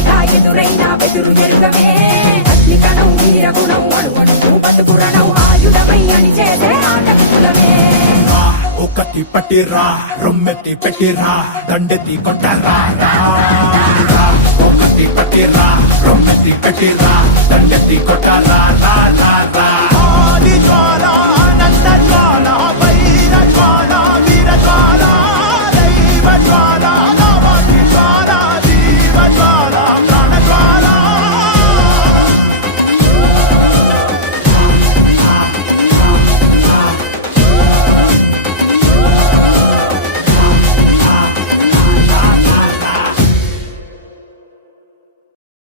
అడ్డా ఎదురైనా బెదురు ఎరుగమే అగ్నికణం వీరగుణం అణువణువు బతుకురణం ఆయుధమై అని చేసే ఆటకి కులమే ఒకటి పట్టిరా రొమ్మెత్తి పెట్టిరా దండెత్తి కొట్టరా ఒకటి పట్టిరా రొమ్మెత్తి పెట్టిరా దండెత్తి కొట్టరా